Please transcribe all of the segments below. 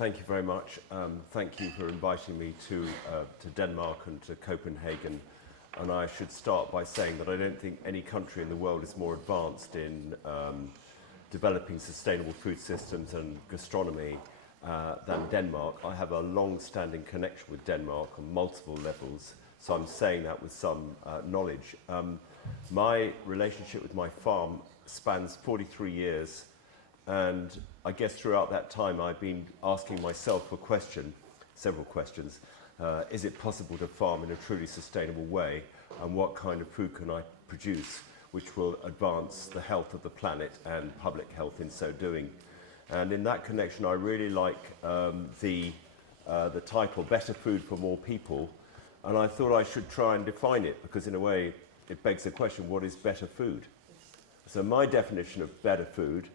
Thank you very much. Thank you for inviting me to Denmark and to Copenhagen. And I should start by saying that I don't think any country in the world is more advanced in developing sustainable food systems and gastronomy than Denmark. I have a long-standing connection with Denmark on multiple levels, so I'm saying that with some knowledge. My relationship with my farm spans 43 years, and I guess throughout that time I've been asking myself a question, several questions. Is it possible to farm in a truly sustainable way, and what kind of food can I produce which will advance the health of the planet and public health in so doing? And in that connection I really like the title Better Food for More People, and I thought I should try and define it, because in a way it begs the question, what is better food? So my definition of better food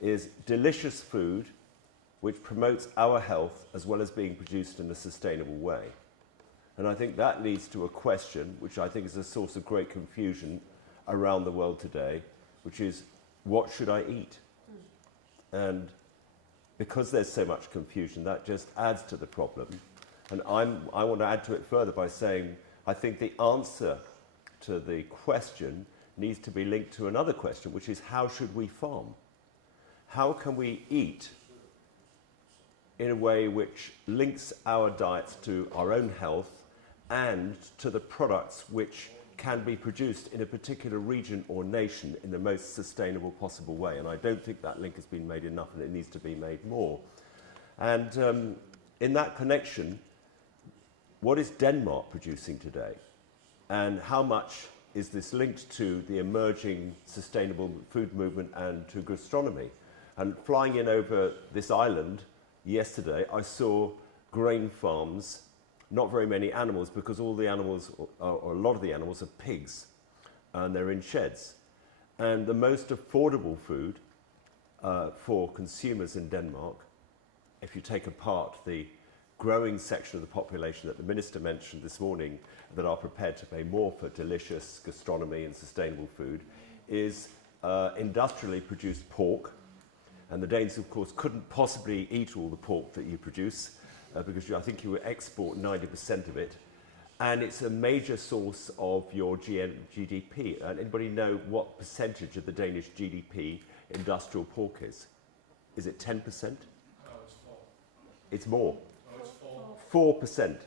is delicious food which promotes our health as well as being produced in a sustainable way. And I think that leads to a question which I think is a source of great confusion around the world today, which is, what should I eat? And because there's so much confusion, that just adds to the problem. And I want to add to it further by saying, I think the answer to the question needs to be linked to another question, which is, how should we farm? How can we eat in a way which links our diets to our own health and to the products which can be produced in a particular region or nation in the most sustainable possible way? And I don't think that link has been made enough, and it needs to be made more. And in that connection, what is Denmark producing today? And how much is this linked to the emerging sustainable food movement and to gastronomy? And flying in over this island yesterday, I saw grain farms, not very many animals, because all the animals, or a lot of the animals, are pigs, and they're in sheds. And the most affordable food for consumers in Denmark, if you take apart the growing section of the population that the Minister mentioned this morning that are prepared to pay more for delicious gastronomy and sustainable food, is industrially produced pork. And the Danes, of course, couldn't possibly eat all the pork that you produce because I think you export 90% of it. And it's a major source of your GDP. And anybody know what percentage of the Danish GDP industrial pork is? Is it 10%? No, it's 4. It's more. No, it's 4. 4%. And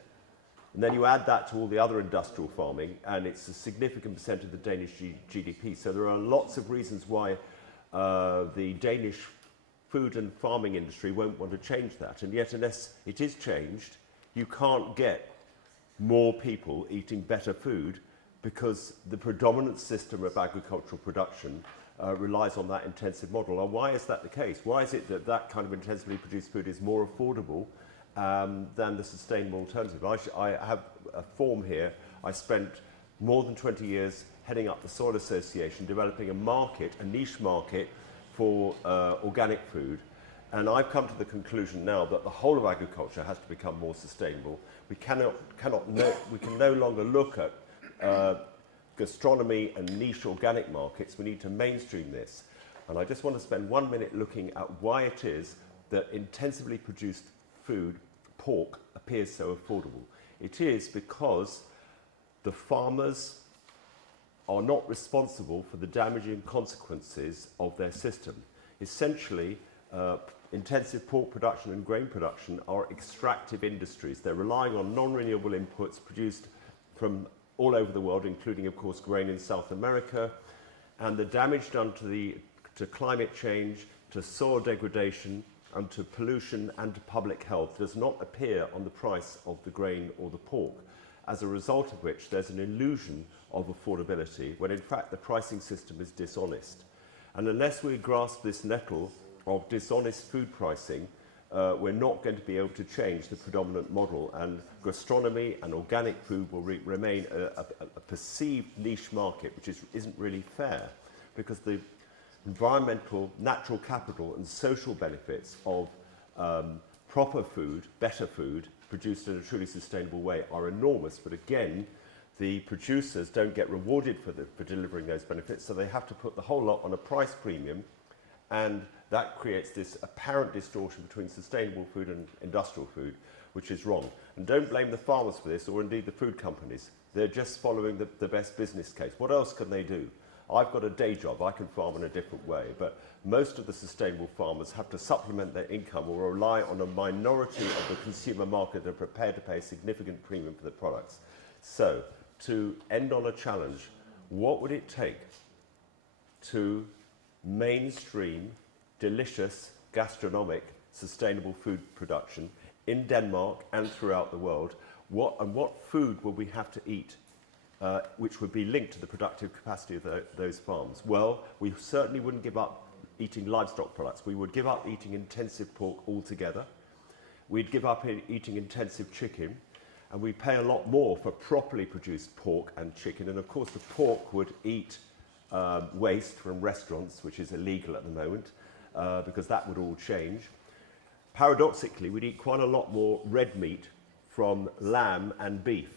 then you add that to all the other industrial farming, and it's a significant percent of the Danish GDP. So there are lots of reasons why the Danish food and farming industry won't want to change that. And yet, unless it is changed, you can't get more people eating better food, because the predominant system of agricultural production relies on that intensive model. And why is that the case? Why is it that that kind of intensively produced food is more affordable than the sustainable alternative? I have a form here. I spent more than 20 years heading up the Soil Association, developing a market, a niche market for organic food. And I've come to the conclusion now that the whole of agriculture has to become more sustainable. We can no longer look at gastronomy and niche organic markets. We need to mainstream this. And I just want to spend 1 minute looking at why it is that intensively produced food, pork, appears so affordable. It is because the farmers are not responsible for the damaging consequences of their system. Essentially, intensive pork production and grain production are extractive industries. They're relying on non-renewable inputs produced from all over the world, including, of course, grain in South America. And the damage done to climate change, to soil degradation, and to pollution and to public health does not appear on the price of the grain or the pork, as a result of which there's an illusion of affordability, when in fact the pricing system is dishonest. And unless we grasp this nettle of dishonest food pricing, we're not going to be able to change the predominant model, and gastronomy and organic food will remain a perceived niche market, which isn't really fair, because the environmental, natural capital and social benefits of proper food, better food, produced in a truly sustainable way are enormous. But again, the producers don't get rewarded for delivering those benefits, so they have to put the whole lot on a price premium, And that creates this apparent distortion between sustainable food and industrial food, which is wrong. And don't blame the farmers for this, or indeed the food companies. They're just following the best business case. What else can they do? I've got a day job, I can farm in a different way, but most of the sustainable farmers have to supplement their income or rely on a minority of the consumer market that are prepared to pay a significant premium for the products. So, to end on a challenge, what would it take to mainstream delicious, gastronomic, sustainable food production in Denmark and throughout the world? What food will we have to eat which would be linked to the productive capacity of those farms? Well, we certainly wouldn't give up eating livestock products. We would give up eating intensive pork altogether. We'd give up eating intensive chicken, and we'd pay a lot more for properly produced pork and chicken. And of course, the pork would eat waste from restaurants, which is illegal at the moment, because that would all change. Paradoxically, we'd eat quite a lot more red meat from lamb and beef.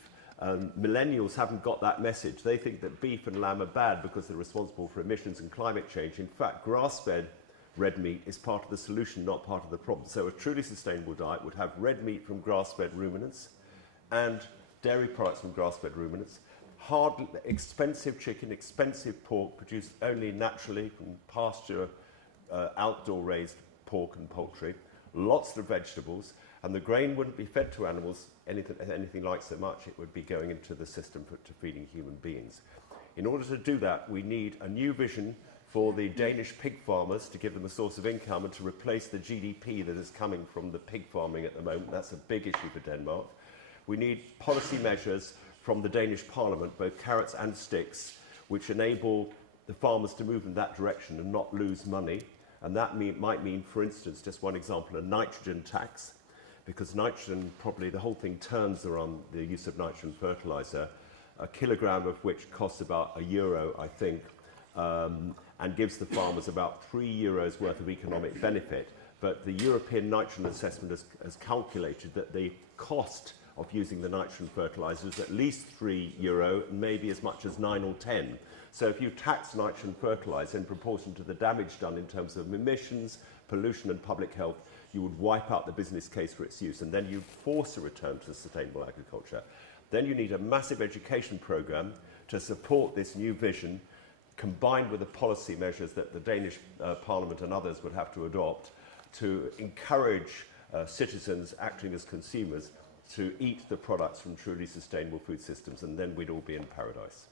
Millennials haven't got that message. They think that beef and lamb are bad because they're responsible for emissions and climate change. In fact, grass-fed red meat is part of the solution, not part of the problem. So a truly sustainable diet would have red meat from grass-fed ruminants and dairy products from grass-fed ruminants, hard, expensive chicken, expensive pork produced only naturally from pasture, outdoor-raised pork and poultry, lots of vegetables, and the grain wouldn't be fed to animals anything like so much. It would be going into the system to feeding human beings. In order to do that, we need a new vision for the Danish pig farmers to give them a source of income and to replace the GDP that is coming from the pig farming at the moment. That's a big issue for Denmark. We need policy measures from the Danish Parliament, both carrots and sticks, which enable the farmers to move in that direction and not lose money. And that might mean, for instance, just one example, a nitrogen tax, because nitrogen, probably the whole thing turns around the use of nitrogen fertilizer, a kilogram of which costs about €1, I think, and gives the farmers about €3 worth of economic benefit. But the European Nitrogen Assessment has calculated that the cost of using the nitrogen fertilizer is at least €3, and maybe as much as 9 or 10. So if you tax nitrogen fertilizer in proportion to the damage done in terms of emissions, pollution and public health, you would wipe out the business case for its use, and then you'd force a return to sustainable agriculture. Then you need a massive education program to support this new vision, combined with the policy measures that the Danish Parliament and others would have to adopt to encourage citizens acting as consumers to eat the products from truly sustainable food systems, and then we'd all be in paradise.